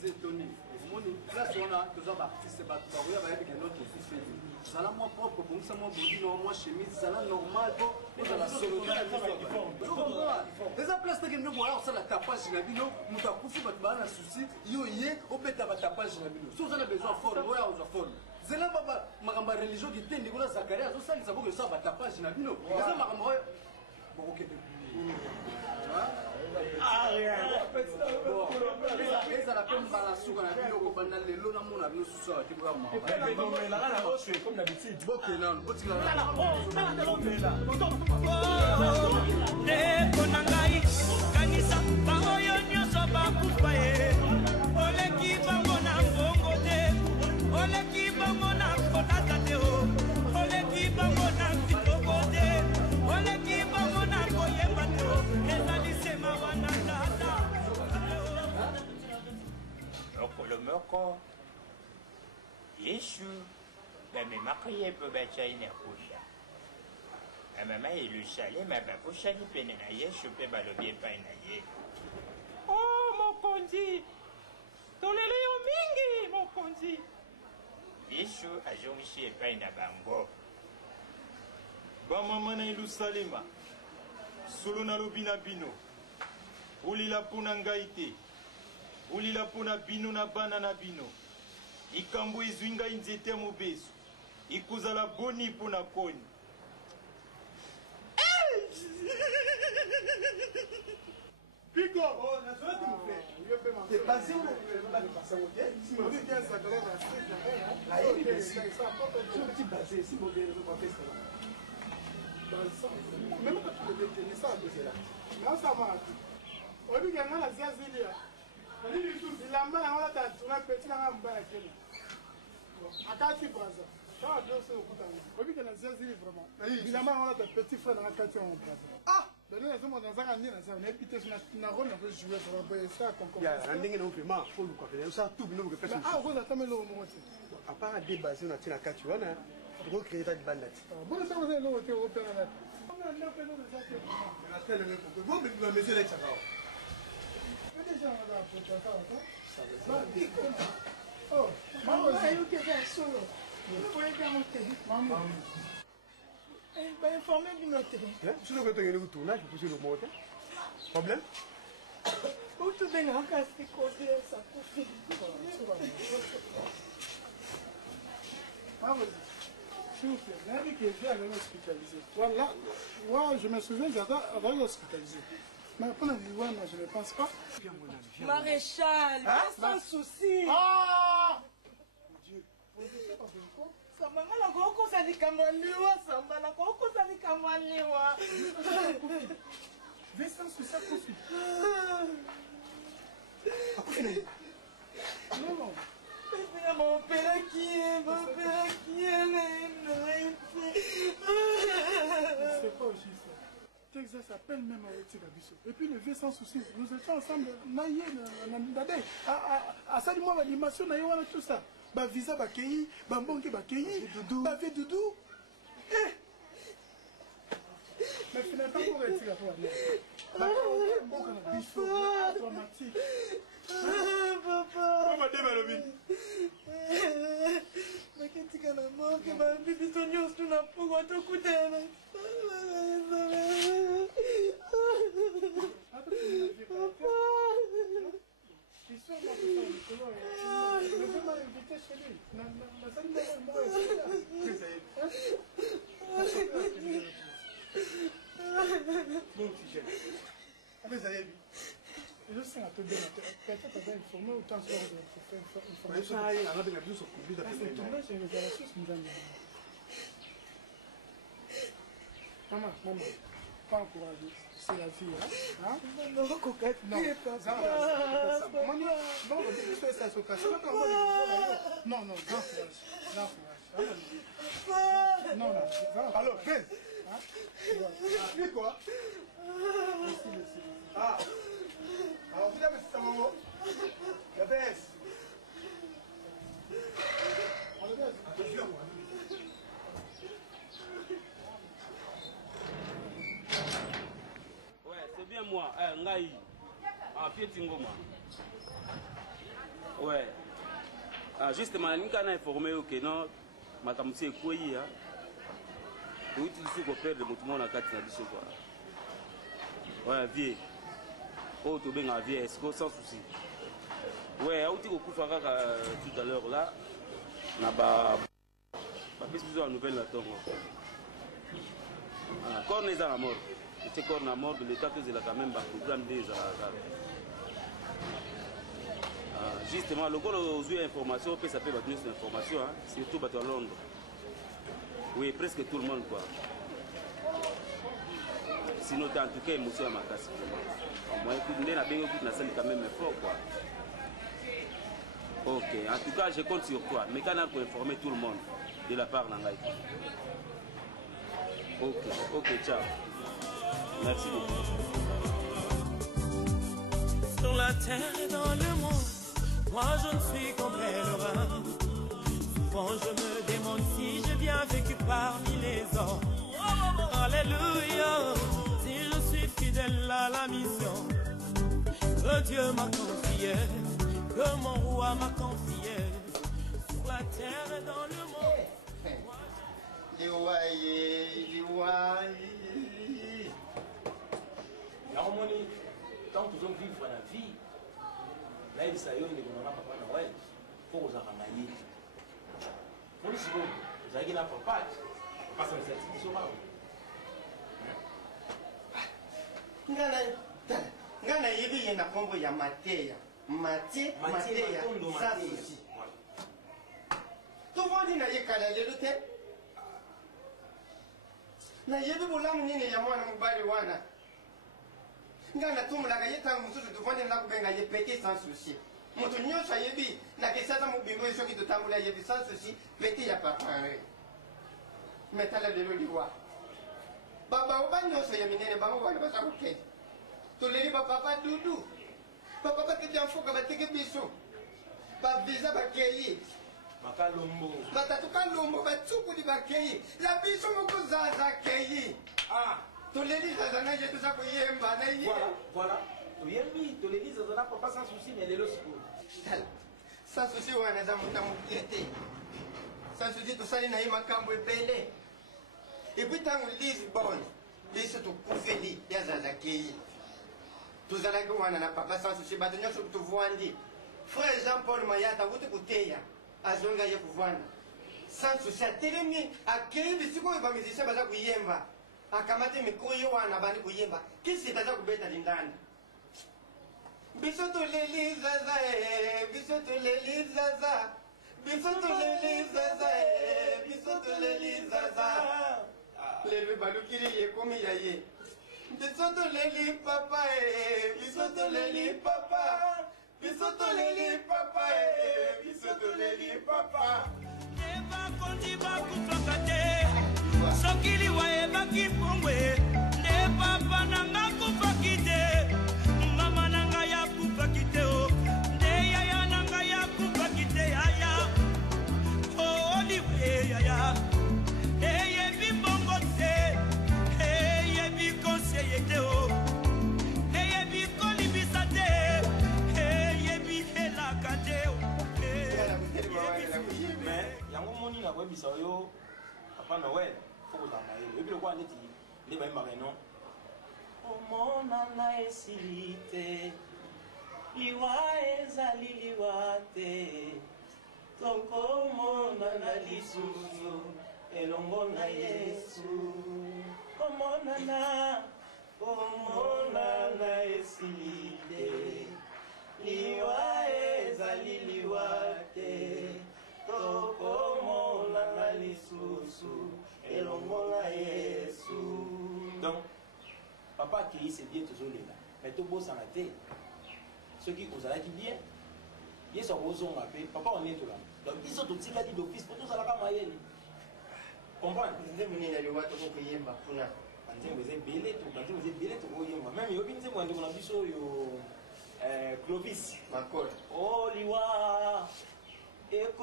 C'est étonné. Là, on a deux artistes, avec un autre fils. Ça l'a moi propre, pour ça, moi, body, moi, chemise, ça l'a normal, pour la solo. Les places que nous voyons, ça la tapage, la bino, nous avons poussé votre balle à souci, yo, au bête à tapage, la bino. Si vous avez besoin de forme, voilà, vous avez forme. C'est là, ma religion qui était, Nicolas Zacharias, ça, il savait que ça va tapage, la bino. C'est ça, ma bon, ok, eza na pe mbala suka na bino kobanda lelo na mona bino susu ate bwa ma comme d'habitude boke nan botika de konangai kanisa baoyo nyoso bakufa ye oleki bango na mbongo te oleki bango na kodata te oleki bango na kitoko te oleki bango na koyemba te ezali sema wana tata Okolomoko Yeshu bamemakaye po bachaine kusha amama ilusale mabakushani pene na Yeshu pe balobi epai na ye. Oh mokonzi tolele yo mingi mokonzi. Yeshu azongishi epai na bango. Bamama na Yerusalema solo nalobi na bino ulila puna ngai te ulila puna bino na bana na bino ikambo ezwi ngai nzete ya mobesu ikozala boni puna koni. Pico! Oh, na sua tu fez. Te passei o vai passar o quê? Se você quer essa galera assim, aí ele precisa te baser se mover no contexto lá. Même quand tu te détenais ça, c'est là. Là, ça m'a dit. On dit qu'il y a un asias il y a. On dit du tout. Il a mal à la tête, on a petit à la balle. À 4 bases. Ça va deux sur le coup. On dit qu'il y a un asias vraiment. Il a mal à la tête, petit frère dans la tête en base. Ah! Dans les hommes dans un année, on a épité sur la rôle, on peut jouer sur la ça comme il y a un ding non plus mal, faut nous faire ça tout nous que personne. Ah, vous attendez le moment. À part débat sur la tête à 4 tu vois là. Recréer ta bande. Bon, ça vous avez l'autre européen là. On a un peu de ça. On a fait le même pour vous, mais vous avez mis les chakras. Mais déjà, on a fait ça. Ça va dire. Oh, maman, c'est où que c'est solo. Vous voyez bien mon télé. Maman. Eh ben, informez du notre télé. Si nous avons un tournage, vous pouvez le monter. Problème? Où tout est là, c'est côté ça. Ah, vas-y. S'il vous plaît, l'ami qui est venu avec hospitalisé. Voilà, ouais, je me souviens, j'avais hospitalisé. Mais pour le moment, je ne pense pas. Maréchal, sans souci. Ah! Mon Dieu, vous dites pas de quoi? Samba na koko sali kamaliwa, samba na koko sali kamaliwa. Vê sans souci, ça confie. Non, non. Mon père qui est, c'est pas aussi ça. Texas s'appelle même avec Tigabiso. Et puis le V sans souci, nous étions ensemble, à ça du moins l'animation, tout ça. Ba visa ba keyi, ba mbonke ba keyi, ba ve doudou. Mais finalement, pour être là, traumatique. Papa. Madame Alobin. Maketika na moke ba bibi tonyo tuna pogwa to kutana. Papa. Je suis en train de je vais m'inviter chez lui. La salle de moi bon, petit jeune. Vous avez vu. Je sais à te donner. Peut-être que tu as informé autant sur l'information. Ah, il y a un peu de plus au public. C'est tombé sur les relations qui nous ont dit. Maman, pas encouragé. C'est la vie, hein? Non, coquette. Non, ça va. Non, c'est ça, c'est ça. Non, non, non, alors, fais. Fais quoi? Ah, alors vous avez ça, maman. La baisse. Attention. Ouais, c'est bien moi. Ngai. Ah, Pied Tingoma. Ouais. Ah, justement, nous avons informé que non, ma camusée est quoi hier. Vous utilisez pour perdre le monde à 4 ans. Ouais, vieux. Oh, tu es bien vieux, est-ce que sans souci? Ouais, on dit que tout à l'heure là, on a pas besoin de nouvelles là-dedans. Quand on est à la mort, c'est quand on est à mort, l'État faisait quand même un programme des justement, le gars aux informations, ça peut battre cette information, surtout à Londres. Oui, presque tout le monde quoi. Sinon, en tout cas, émotion à ma casse. Moi, écoute, on a bien écouté la salle quand même fort quoi. Ok, en tout cas, je compte sur toi. Mais quand on peut informer tout le monde de la part d'Angaï. Ok, ciao. Merci beaucoup. Sur la terre et dans le monde, moi je ne suis qu'un pèlerin. Souvent je me demande si j'ai bien vécu parmi les hommes. Alléluia, si je suis fidèle à la mission que Dieu m'a confiée, que mon roi m'a confiée. Sur la terre et dans le monde. Tant que nous vivons la vie, là il s'agit de papa Noël pour vous accompagner. Pour les secondes, vous avez la papa, pas sans cette situation. Ngana yebi yena kombo ya Mateya. Mateya ça aussi. Tout le monde na yekala lelo te. Na yebi bolamu nini ya mwana mubali wana. Ngana tumulaka yetanga mususu tuvande na kubenga ye pété sans souci. Mutu nyosha yebi na kesata mubimbo soki tutambula yebi sans souci pété ya papa. Metala lelo liwa. Baba obanyosha ya minene bango bana basakuke. Toleli papa dudu. Papa bateke amfuka bateke biso. Ba visa bakeyi. Makalombo. Batatuka lombo batsuku di bakeyi. La biso moko zaza keyi. Ah. Toleli zaza na yetu za kuyemba na ye. Voilà. Toyembi, toleli zaza na papa sans souci mais lelo siku. Sans souci wana za mutamu kiete. Sans souci tosali na ye makambo ebele. Et puis tant Lisbonne, biso tukufeli ya zaza keyi. Tuzalaki wana na papa sans souci bato nyonso tuvwandi. Frère Jean-Paul Mayata wuti kuteya azonga ye kuvwana. Sans souci atelemi akei bisiko ba musicien baza kuyemba. Akamate mikro yo wana bani kuyemba. Kisi taza kubeta lindani. Biso toleli zaza biso toleli zaza. Biso toleli zaza biso toleli zaza. Lele balukiri ye komi ya ye. Bisoto leli papa bisoto leli papa bisoto leli papa bisoto leli papa. Eba kondi bakufaka te sokili wa eba kipongwe ne papa nanga kufaki te mama nanga ya kufaki te o ne yaya nanga ya kufaki te yaya o oliwe yaya eye bibongo te eye bikonseye te o eye bikolibisa te eye bihelaka te o mais yango moni na koyebisa yo papa Noël faut kozala ye ebi lokola neti nde bayembaka no omonana esili te liwa ezali liwa te tokomonana lisusu elongo na Yesu omonana esili te liwa ezali liwa te tokomonana lisusu elongo na Yesu. Donc papa qui c'est bien toujours là mais to bosana te ceux qui ozalaki bien yeso ozonga pe papa on est tout là donc ils sont tous là d'office pour tous alaka mayeli comprendre nze munene le watu ko yemba kuna nzembo ezebele to koyemba même yobi nzembo ndeko na biso yo Clovis makola oh liwa